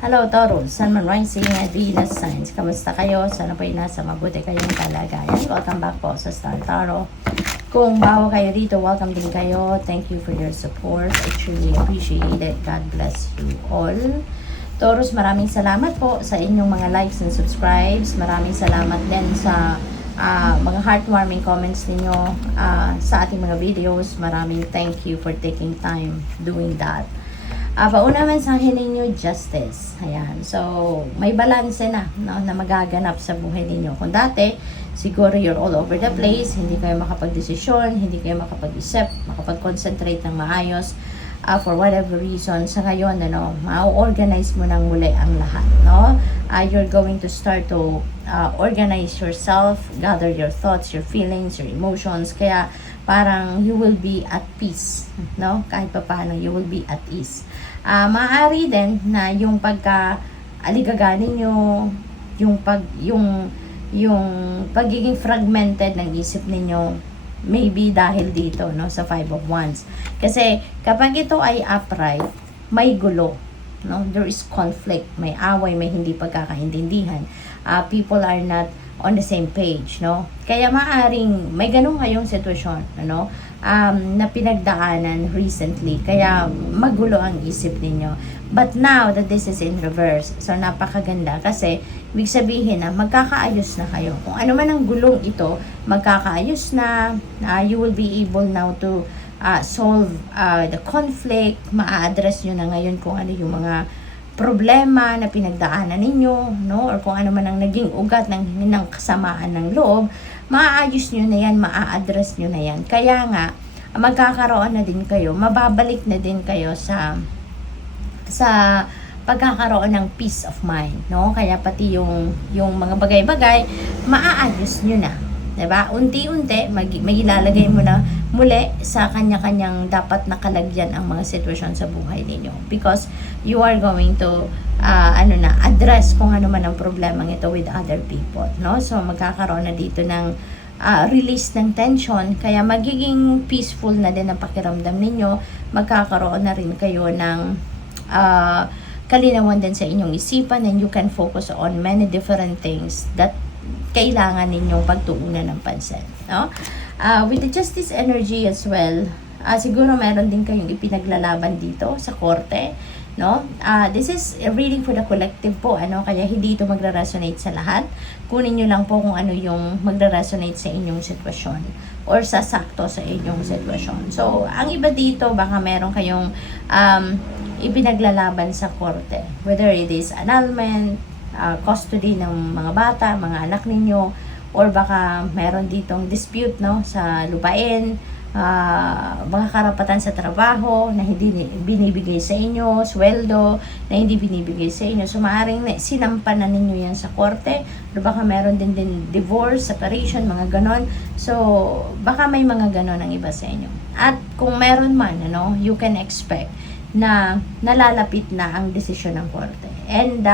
Hello Taurus, Sun, Moon, Rising, and Venus signs. Kamusta kayo? Sana po nasa mabuti kayong kalagayan. Welcome back po sa Star Tarot. Kung bago kayo dito, welcome din kayo. Thank you for your support. I truly appreciate it. God bless you all. Taurus, maraming salamat po sa inyong mga likes and subscribes. Maraming salamat din sa mga heartwarming comments ninyo sa ating mga videos. Maraming thank you for taking time doing that. Pauna mensahe ninyo, justice. Ayan. So, may balance na, no, na magaganap sa buhay ninyo. Kung dati, siguro you're all over the place, hindi kayo makapag-desisyon, hindi kayo makapag-isip, makapag-concentrate ng maayos, for whatever reason. Sa ngayon, ano, ma-organize mo nang muli ang lahat, no? You're going to start to organize yourself, gather your thoughts, your feelings, your emotions. Kaya, parang you will be at peace, no? Kahit pa paano, you will be at ease. Maaari din na yung pagka-aligaga ninyo, yung pagiging fragmented ng isip ninyo, maybe dahil dito, no, sa Five of Wands. Kasi kapag ito ay upright, may gulo, no? There is conflict, may away, may hindi pagkakaintindihan. People are not on the same page, no? Kaya maaring may ganun kayong sitwasyon, ano, na pinagdaanan recently. Kaya magulo ang isip ninyo. But now that this is in reverse, so napakaganda kasi ibig sabihin na magkakaayos na kayo. Kung ano man ang gulong ito, magkakaayos na. You will be able now to solve the conflict. Ma-address nyo na ngayon kung ano yung mga problema na pinagdaanan ninyo, no? Or kung ano man ang naging ugat ng kasamaan ng loob, maaayos nyo na yan, maa-address nyo na yan. Kaya nga, magkakaroon na din kayo, mababalik na din kayo sa pagkakaroon ng peace of mind, no? Kaya pati yung mga bagay-bagay, maaayos nyo na. Diba? Unti-unti, may ilalagay mo na muli sa kanya-kanyang dapat nakalagyan ang mga sitwasyon sa buhay ninyo. Because you are going to address kung ano man ang problema ito with other people. No? So, magkakaroon na dito ng release ng tension. Kaya magiging peaceful na din ang pakiramdam ninyo. Magkakaroon na rin kayo ng kalinawan din sa inyong isipan, and you can focus on many different things that kailangan ninyong pagtuunan ng pansin, no? With the justice energy as well, siguro meron din kayong ipinaglalaban dito sa korte, no? This is a reading for the collective po, ano? Kaya hindi ito magre-resonate sa lahat. Kunin nyo lang po kung ano yung magre-resonate sa inyong sitwasyon or sasakto sa inyong sitwasyon. So, ang iba dito, baka meron kayong ipinaglalaban sa korte. Whether it is annulment, custody ng mga bata, mga anak ninyo, or baka meron ditong dispute, no, sa lupain, mga karapatan sa trabaho na hindi binibigay sa inyo, sweldo na hindi binibigay sa inyo. So, maaaring sinampan na ninyo yan sa korte, or baka meron din divorce, separation, mga ganon. So, baka may mga ganon ang iba sa inyo. At kung meron man, ano, you can expect na nalalapit na ang desisyon ng korte. And,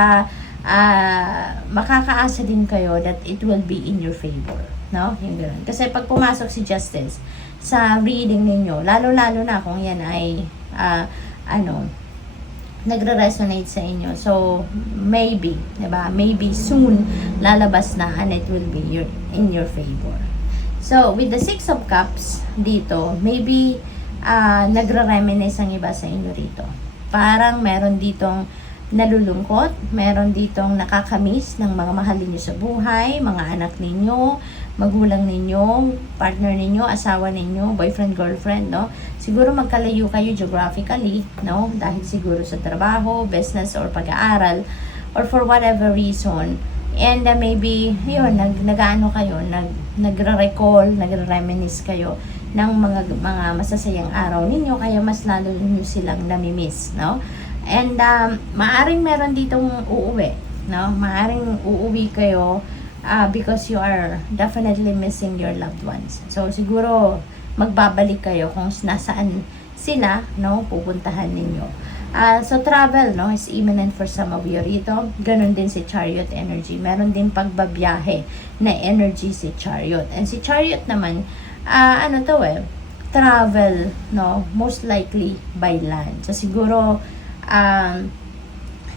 makakaasa din kayo that it will be in your favor, no? Yung ganun. Kasi pag pumasok si Justice sa reading ninyo, lalo-lalo na kung yan ay nagre-resonate sa inyo. So, maybe, diba? Maybe soon lalabas na and it will be in your favor. So, with the Six of Cups dito, maybe nagre-reminisce ang iba sa inyo rito. Parang meron ditong nalulungkot, meron ditong nakakamiss ng mga mahal ninyo sa buhay, mga anak ninyo, magulang ninyo, partner ninyo, asawa ninyo, boyfriend, girlfriend, no? Siguro magkalayo kayo geographically, no? Dahil siguro sa trabaho, business, or pag-aaral, or for whatever reason. And maybe, yun, nag-ano kayo, nagre-recall, nagre-reminisce kayo ng mga masasayang araw ninyo, kaya mas lalo ninyo silang namimiss, no? And maaring meron ditong uuwi, no? Maaring uuwi kayo because you are definitely missing your loved ones. So siguro magbabalik kayo kung nasaan sila, no? Pupuntahan ninyo. So travel, no, is imminent for some of you rito. Ganon din si Chariot energy. Meron din pagbabiyahe na energy si Chariot. And si Chariot naman, travel, no, most likely by land. So siguro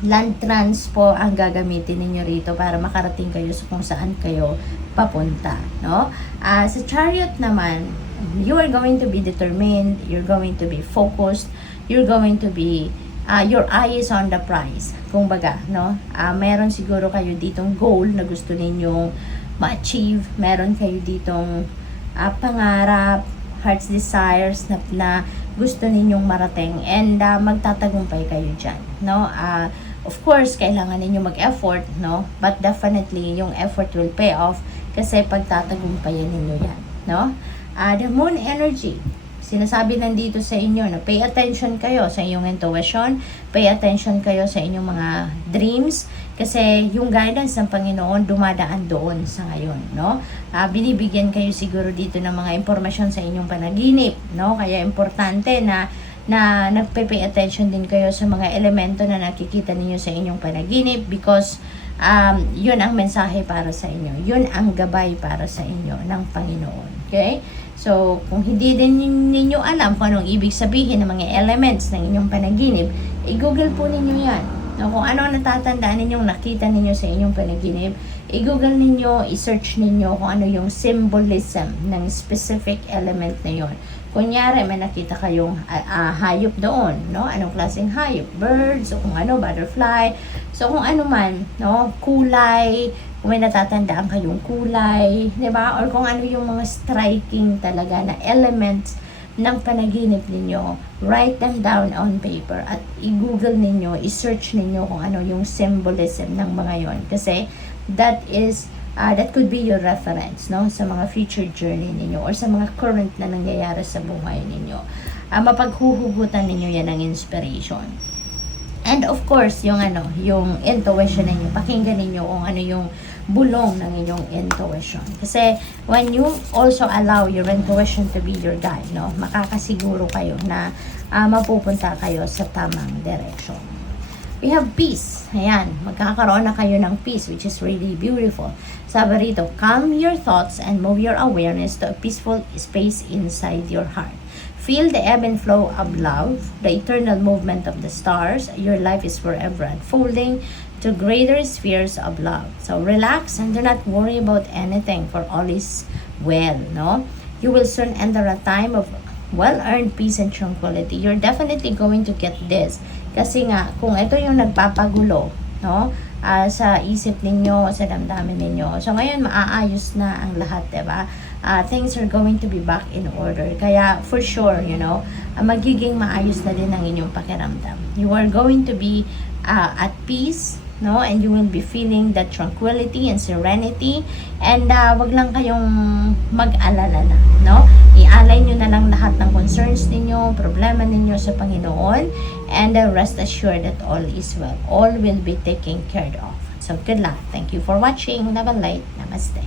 land trans po ang gagamitin ninyo rito para makarating kayo sa kung saan kayo papunta, no? Sa chariot naman, you are going to be determined, you're going to be focused, you're going to be your eye is on the prize. Kung baga, no? Meron siguro kayo ditong goal na gusto ninyong ma-achieve, meron kayo ditong pangarap, heart's desires na gusto ninyong marating, and magtatagumpay kayo dyan, no? Of course, kailangan ninyo mag-effort, no? But definitely, yung effort will pay off kasi pagtatagumpayan ninyo yan, no? The moon energy, sinasabi nandito sa inyo na pay attention kayo sa inyong intuition, pay attention kayo sa inyong mga dreams, kasi yung guidance ng Panginoon dumadaan doon sa ngayon, no? Binibigyan kayo siguro dito ng mga impormasyon sa inyong panaginip, no? Kaya importante na nagpe-pay attention din kayo sa mga elemento na nakikita ninyo sa inyong panaginip, because yun ang mensahe para sa inyo. Yun ang gabay para sa inyo ng Panginoon. Okay? So, kung hindi din ninyo alam kung anong ibig sabihin ng mga elements ng inyong panaginip, i-google po ninyo yan. No, kung ano ang natatandaan ninyong nakita ninyo sa inyong panaginip, i-google ninyo, i-search ninyo kung ano yung symbolism ng specific element na yon. Kunyari, may nakita kayong hayop doon, no? Anong klaseng hayop? Birds, o kung ano, butterfly. So, kung ano man, no? Kulay, kung may natatandaan kayong kulay, di ba? Or kung ano yung mga striking talaga na elements ng panaginip ninyo, write them down on paper at i-google ninyo, i-search ninyo kung ano yung symbolism ng mga yon. Kasi that could be your reference, no, sa mga future journey ninyo or sa mga current na nangyayari sa buhay ninyo. Mapaghuhugutan ninyo yan ng inspiration. And of course, yung intuition ninyo, pakinggan ninyo kung ano yung bulong ng inyong intuition. Kasi when you also allow your intuition to be your guide, no, makakasiguro kayo na mapupunta kayo sa tamang direction. We have peace. Ayan, magkakaroon na kayo ng peace, which is really beautiful. Sabi rito, calm your thoughts and move your awareness to a peaceful space inside your heart. Feel the ebb and flow of love, the eternal movement of the stars. Your life is forever unfolding to greater spheres of love. So relax and do not worry about anything, for all is well, no? You will soon enter a time of well-earned peace and tranquility. You're definitely going to get this. Kasi nga, kung ito yung nagpapagulo, no? Sa isip ninyo, sa damdamin ninyo. So, ngayon, maaayos na ang lahat, diba? Things are going to be back in order. Kaya, for sure, magiging maayos na din ang inyong pakiramdam. You are going to be at peace, no? And you will be feeling that tranquility and serenity. And wag lang kayong mag-alala na, no? Ialay nyo na lang lahat ng concerns ninyo, problema ninyo sa Panginoon, and rest assured that all is well. All will be taken care of. So, good luck. Thank you for watching. Love and light. Namaste.